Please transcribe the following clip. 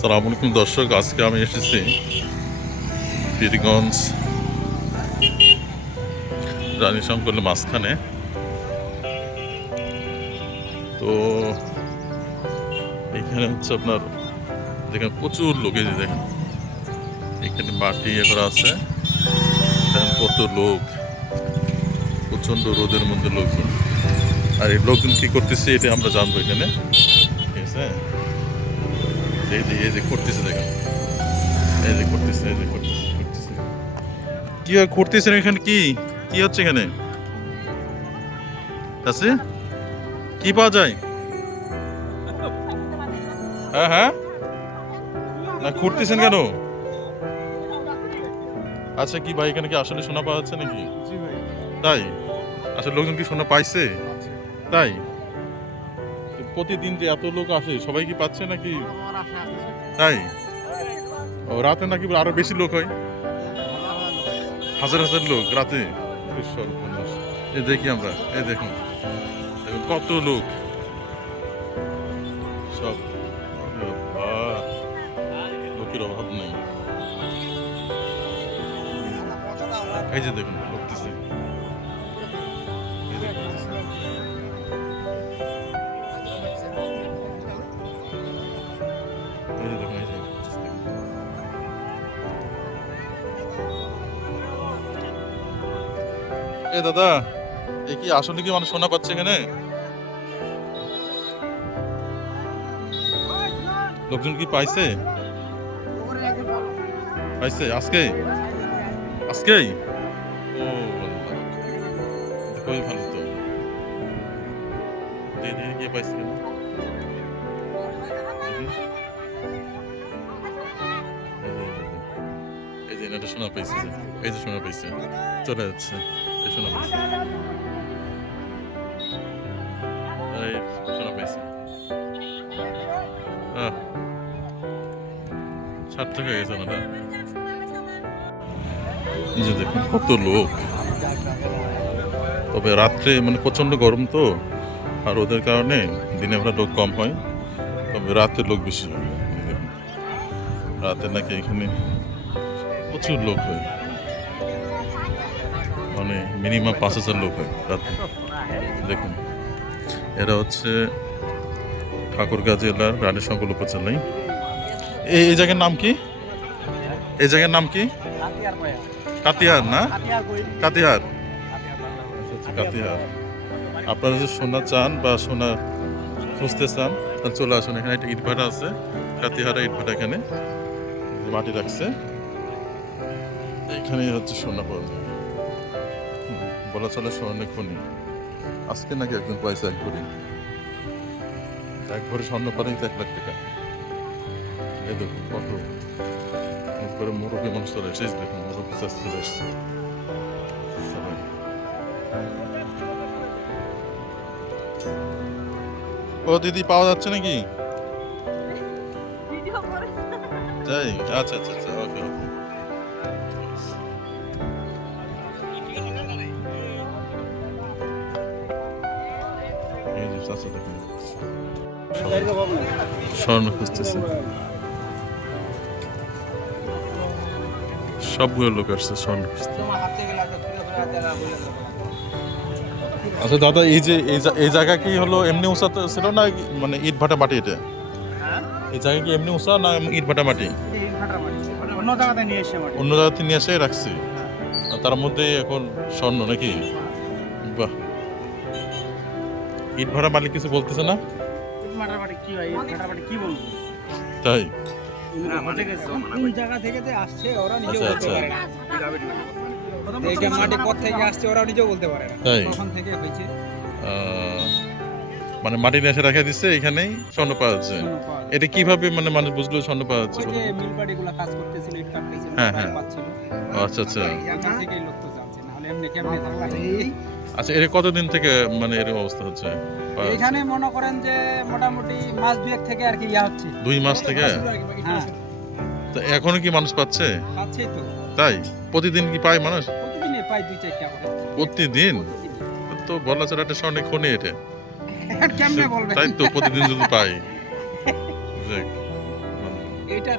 আসসালামু আলাইকুম দর্শক, আজকে আমি এসেছি পীরগঞ্জ রানী শঙ্করের মাঝখানে। তো এখানে হচ্ছে আপনার দেখেন প্রচুর লোক, এই যে দেখেন এখানে মাটি করা আছে, দেখেন কত লোক, প্রচন্ড রোদের মধ্যে লোকজন। আর এই লোকজন কি করতেছে এটা আমরা জানবো এখানে, ঠিক আছে? এই যে করতেছে, দেখেন এই যে করতেছে, এই যে করতেছে করতেছে কি আর করতেছেন এখানে, কি কি হচ্ছে এখানে আছে? কি পাওয়া যায়? হ্যাঁ হ্যাঁ, না ঘুরতেছেন কেন? আচ্ছা, কি ভাই এখানে কি আসলে সোনা পাওয়া যাচ্ছে নাকি? তাই? আসলে লোকজন কি সোনা পাইছে? তাই? তো প্রতিদিন যে এত লোক আসে, সবাই কি পাচ্ছে নাকি? তাই? ও, রাতে নাকি আরো বেশি লোক হয়, হাজার হাজার লোক রাতে। সর্বনাশ! এই দেখি আমরা, এই দেখুন দেখুন কত লোক সব। লোকের অভাব নেই। এই যে দেখুন করতেছে, এই যে করতেছে। এই যে দেখুন, এই যে করতেছে। এ দাদা, এ কি আসলে কি মানুষ শোনা পাচ্ছে এখানে? লোকজন কি পাইছে? পাইছে আজকে? আজকেই? ও আল্লাহ, খুবই ভালো তো। দেখি কে পাইছে কেন, দেখি। এই যে এটা শোনা পাইছে, এই যে শোনা পাইছে, চলে যাচ্ছে, এই শোনা পাইছে, এই শোনা পাইছে। সার্থক হয়ে গেছে ওনারা। এই যে দেখুন কত লোক। তবে রাত্রে মানে প্রচন্ড গরম তো, আর ওদের কারণে দিনে বেলা লোক কম হয়, তবে রাতে লোক বেশি হয়। এই দেখুন, রাতে নাকি এখানে প্রচুর লোক হয়, মানে মিনিমাম 5,000 লোক হয় রাতে। দেখুন, এরা হচ্ছে ঠাকুরগাঁ জেলার রানী শঙ্কর উপজেলায়। এই জায়গার নাম কি? এই জায়গার নাম কি? কাতিয়ার না? কাতিয়ার। আচ্ছা, কাতিয়ার। আপনারা যদি সোনা চান বা সোনা খুঁজতে চান তাহলে চলে আসুন, এখানে একটা ইটভাটা আছে, কাতিয়ারা ইটভাটা। এখানে মাটি রাখছে, এখানে হচ্ছে সোনা পাওয়া যায়। বলা চলে স্বর্ণের খনি। আজকে নাকি একজন পাইছে এক ভরি স্বর্ণ পারেই তো 1,00,000 টাকা। এই দেখুন কত করে মুরব্বী মানুষ চলে এসেছে, দেখুন মুরব্বী চাষ চলে এসছে সবাই। ও দিদি, পাওয়া যাচ্ছে নাকি? যাই, আচ্ছা আচ্ছা আচ্ছা, ওকে ওকে। এই যে চাচা দেখুন স্বর্ণ খুঁজতেছে, সবগুলো লোক আসছে স্বর্ণ খুঁজতে। আচ্ছা দাদা, এই যে এই জায়গা কি হলো এমনি উঁচা ছিল না, মানে ইট ভাটা মাটি? এটা এই জায়গা কি এমনি উঁচা না ইট ভাটা মাটি? অন্য জায়গাতে নিয়ে এসে রাখছি, আর তার মধ্যে এখন স্বর্ণ নাকি? বাহ! ইট ভাটা মালিক কিছু বলতেছে না? তাই? কোন জায়গা থেকে যে আসছে ওরা নিজেও আচ্ছা বলতে আচ্ছা, পারে না। এইটা মাটি কোথা থেকে আসছে ওরা নিজেও বলতে পারে না, তাই? কখন থেকে হয়েছে মানে মাটি নিয়ে এসে রেখে দিচ্ছে, এখানেই স্বর্ণ পাওয়া যাচ্ছে। শোনো পাওয়া যায়। এটা কিভাবে মানে মানুষ বুঝলো স্বর্ণ পাওয়া যাচ্ছে? ওই যে মিল বাড়িগুলো কাজ করতেছিল, ইট কাটতেছিল, হ্যাঁ, তারা হ্যাঁ। পাচ্ছিল। ও, আচ্ছা আচ্ছা এখান থেকেই লোক তো জানছে, না হলে এমনি কেমনে থাকবে? আচ্ছা, এটা কতদিন থেকে মানে এরকম অবস্থা হচ্ছে? পাওয়া যাচ্ছে? এখানে মনে করেন যে মোটামুটি মাস দুয়েক থেকে আর কি ইয়া হচ্ছে। 2 মাস থেকে? হ্যাঁ, তো এখনো কি মানুষ পাচ্ছে? পাচ্ছেই তো। তাই? প্রতিদিন কি পায় মানুষ? প্রতিদিনে পাই 2-4টা করে। প্রতিদিন? তো বলা চলে একটা স্বর্ণের খনি এটা। কেমনে বলবে? তাই তো, প্রতিদিন যদি পাই। যাক, এইটাতে